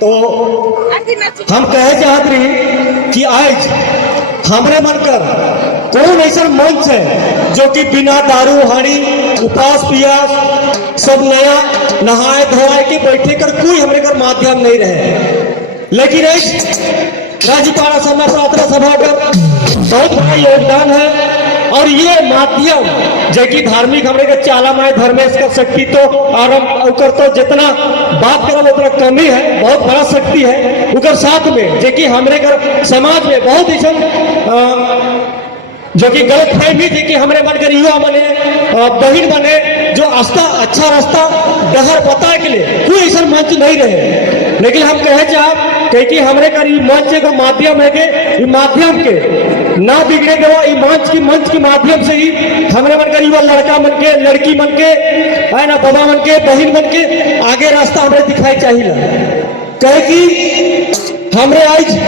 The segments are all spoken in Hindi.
तो हम कहे चाहत रही कि आज हमरे मन कर कौन ऐसा मंच है जो कि बिना दारू हाड़ी उपास पियास सब नया नहाए धोए के बैठे कर कोई हमरे कर माध्यम नहीं रहे। लेकिन राज्यपाल सभा प्रार्थना सभा का बहुत बड़ा योगदान है और ये माध्यम जो कि धार्मिक हमरे के चाला माए धर्मेश का शक्ति तो आरंभ कर तो जितना बात करब उतना कम ही है, बहुत बड़ा शक्ति है उकर साथ में जो कि हमरे कर समाज में बहुत ऐसा जो कि गलत है भी जो कि हमरे मन कर युवा बने बहन बने जो अच्छा रास्ता डहर बता के लिए कोई ऐसा मंच नहीं रहे। लेकिन हम कहे चाह कि हमरे कर मंच का माध्यम है कि माध्यम के ना बिगड़े गए मंच के माध्यम से ही हमरे मन कर युवा लड़का मन के लड़की मन के है ना बाबा मन के बहन मन के आगे रास्ता हमें दिखाई चाहिए। कहे कि हमरे आज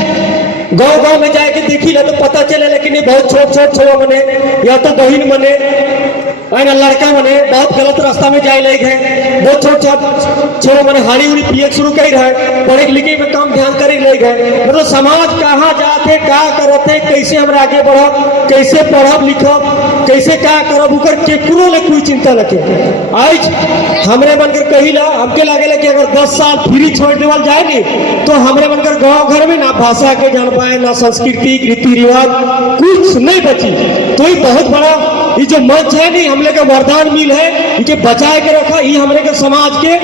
गांव में जाके देखी ला तो पता चले लेकिन ये बहुत छोट छोड़ा मने या तो बहन मने है ना लड़का मने बहुत गलत रास्ता में जाए लगे हैं, बहुत छोट छोड़ा मने हाड़ी उड़ी पिए शुरू कर रहे पढ़े लिखे में काम ध्यान करे लगे हैं। मतलब समाज कहाँ जाते क्या करते कैसे हम आगे बढ़ब कैसे पढ़ब लिखब कैसे क्या करब उकर केकरो ले कोई चिंता रखे। आज हमरे बनकर कही ला हमके लगे कि अगर 10 साल फ्री छोड़ देवल जाए नी तो हमरे बनकर गाँव घर में ना भाषा के जान पाए ना संस्कृति रीति रिवाज कुछ नहीं बची। तो ये बहुत बड़ा ये जो मंच है नहीं हमले का वरदान मिल है इनके बचाए के रखा ये हमरे के समाज के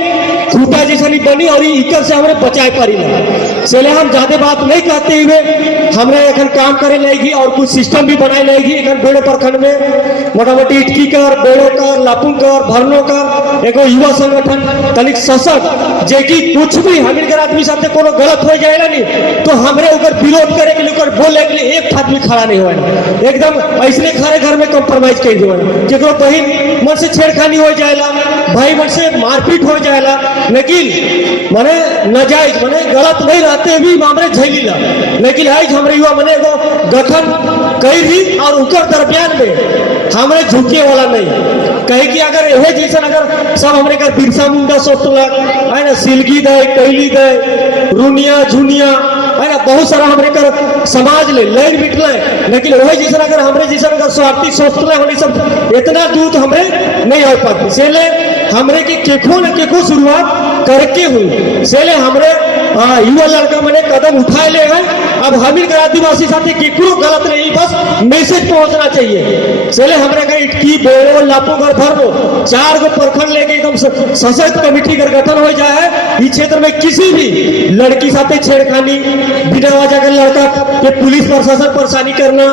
खूटा जैसा नहीं बनी और इकर से हमरे बचाए पारी ना। इसलिए हम ज्यादा बात नहीं कहते हुए हमरे एखन काम करे लेगी और कुछ सिस्टम भी बनाए लेगी। एखन बेड़ो प्रखंड में मोटा मोटी इटकी कर बेड़ो कर लापुन कर भरनो कर एगो युवा संगठन तनिक सशक्त जे कि कुछ भी हमीर आदमी साथे कोनो गलत हो जाएगा नहीं तो हमरे ऊपर विरोध करे के लिए बोले के लिए एक आदमी खड़ा नहीं हुआ एकदम ऐसे खड़े घर में कंप्रोमाइज कर दिया केकरो बहन मन से छेड़खानी हो जाएला भाई मन से मारपीट हो जाएला लेकिन मने नाजायज मने गलत नहीं रहते भी मामले झेली ला। लेकिन आज हमरे युवा मने एगो गठन कई भी और उकर दरमियान में हमरे झुके वाला नहीं कहे कि अगर यह जैसा अगर सब हमरे का बिरसा मुंडा सोचलक है ना सिलगी दे कैली दे रुनिया झुनिया है ना बहुत सारा हमरे कर समाज ले लाइन बिटले लेकिन वही जैसा अगर हमरे जैसा अगर स्वार्थी सोचले होनी सब इतना दूर हमरे नहीं हो पाती। सेले हमरे की केको न केको शुरुआत करके हुई सेले हमरे युवा लड़का मैंने कदम उठाए ले हैं। अब हमीर आदिवासी साथी केकरो गलत नहीं बस मैसेज पहुंचना चाहिए। सेले हमरे का इटकी बेड़ो लापो घर भरनो 4 गो प्रखंड लेके एकदम सशक्त कमेटी का गठन हो जाए इस क्षेत्र में किसी भी लड़की साथे छेड़खानी बिना वजह कर लड़का के पुलिस प्रशासन परेशानी करना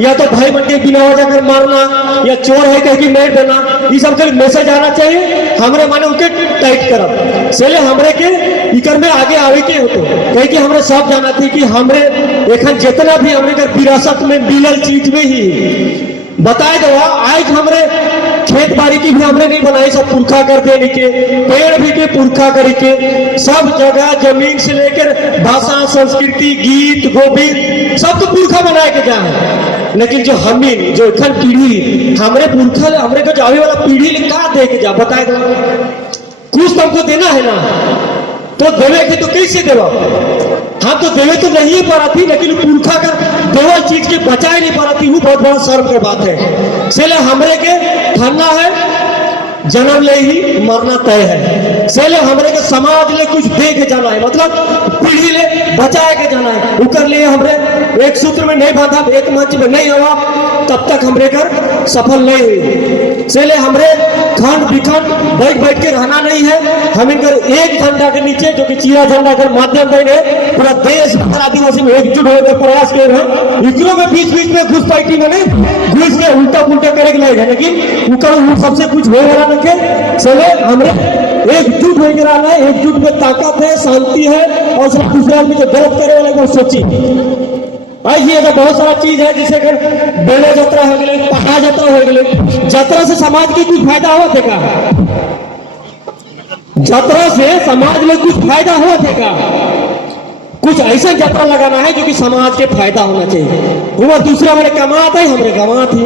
या तो भाई बन के बिना वजह कर मारना या चोर है कहीं नहीं देना ये सब के मैसेज आना चाहिए। हमरे माने उनके टाइट करब सेले हमरे के इकर में आगे आवे के होतो कहे कि हमरे सब जाना थी कि हमरे एखन जितना भी हमरे का विरासत में मिलल चीज में ही बताए दो। आज हमरे खेत बाड़ी की भी हमने नहीं बनाई सब पुरखा कर देने के पेड़ भी के पुरखा करे के सब जगह जमीन से लेकर भाषा संस्कृति गीत गोविंद सब तो पुरखा बनाए के जाए। लेकिन जो हमीन जो एखन पीढ़ी हमरे पुरखा हमरे को जावे वाला पीढ़ी ले का दे के जा बताए दो कुछ तो हमको देना है ना तो देवे के तो कैसे देवा हम तो देवे तो नहीं पा थी लेकिन पुरखा का देवल चीज के बचाए नहीं पा रही वो बहुत बड़ा शर्म की बात है। इसलिए हमरे के ठन्ना है जन्म ले ही मरना तय है। सेले हमरे के समाज ले कुछ दे के जाना है मतलब पीढ़ी ले बचाए के जाना है उकर लिए हमरे एक सूत्र में नहीं बांधा एक मंच में नहीं हुआ तब तक हमरे कर सफल नहीं हुई। सेले हमरे खंड विखंड बैठ के रहना नहीं है हम इनकर एक झंडा के नीचे जो कि चिरा झंडा के माध्यम देंगे पूरा देश आदिवासी में एकजुट होकर प्रयास कर रहे हैं। इकरो में बीच में घुसपैठी में घुस के उल्टा पुल्टा करे लगे लेकिन उनका सबसे कुछ हो रहा नहीं चले हमरे एकजुट होकर रहना है। एकजुट में ताकत है शांति है और सब दूसरे आदमी जो गलत करे वाले को सोची ये तो बहुत सारा चीज है जिसे बेले यात्रा हो गए पहा यात्रा हो गए यात्रा से समाज की कुछ फायदा हुआ थे का यात्रा से समाज में कुछ फायदा हुआ थे का कुछ ऐसा यात्रा लगाना है जो कि समाज के फायदा होना चाहिए। वो दूसरा हमारे कमात है हमरे कमात ही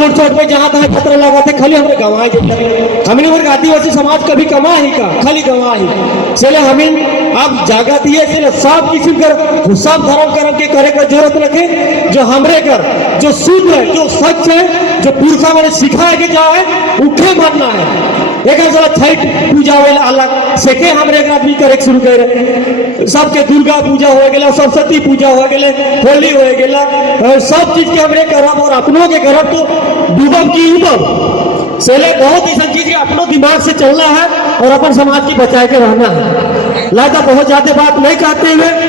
छोट छोट में जहाँ तहाँ पत्र लगाते खाली हमें गंवाए जाता हमने वर्ग आदिवासी समाज कभी कमा ही का खाली गंवा ही चले हमें आप जागा दिए चले सब किसी कर सब धर्म कर्म के करे का जरूरत रखे जो हमरे कर जो शुद्ध है जो सच है जो पुरुषा मैंने सिखाए के जाए उठे मानना है एक छठ पूजा वाला अलग सेके हमरे एक आदमी करे शुरू करे सबके दुर्गा पूजा हो गया सरस्वती पूजा हो गया होली हो गया सब चीज के हमरे करब और अपनों के करब तो डूबम की उबम सेले बहुत ऐसा चीज अपनों दिमाग से चलना है और अपन समाज की बचाए के रहना है लादा बहुत ज्यादा बात नहीं कहते हुए